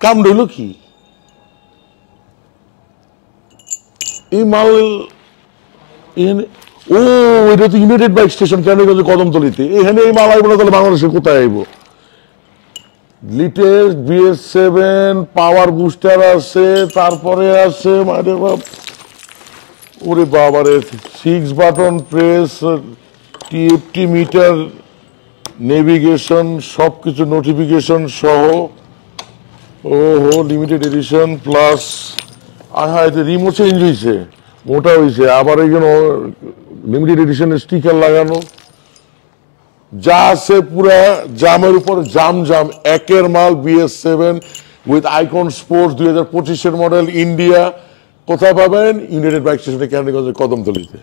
কাম রইল কি এই মাল ও এটা তো ইউনাইটেড বাইক স্টেশন কেরানীগঞ্জে কদমতলিতে এখানে এই মাল আইব না তাহলে বাংলাদেশে কোথায় আইব লিটেস্ট BS7 পাওয়ার বুস্টার আছে তারপরে আছে মানে ওরে বাবারে 6 button press TFT meter navigation সবকিছু নোটিফিকেশন সহ ওহো লিমিটেড এডিশন প্লাস আহা এতে রিমোট চেঞ্জ হয়েছে মোটা হয়েছে আবার এই জন্য লিমিটেড এডিশনের স্টিকার লাগানো যা আছে পুরা জামের উপর জাম একের মাল BS7 উইথ আইকন স্পোর্টস 2025 এর মডেল ইন্ডিয়া কোথায় পাবেন ইউনাইটেড বাইক স্টেশনে কেরানীগঞ্জের কদমতলিতে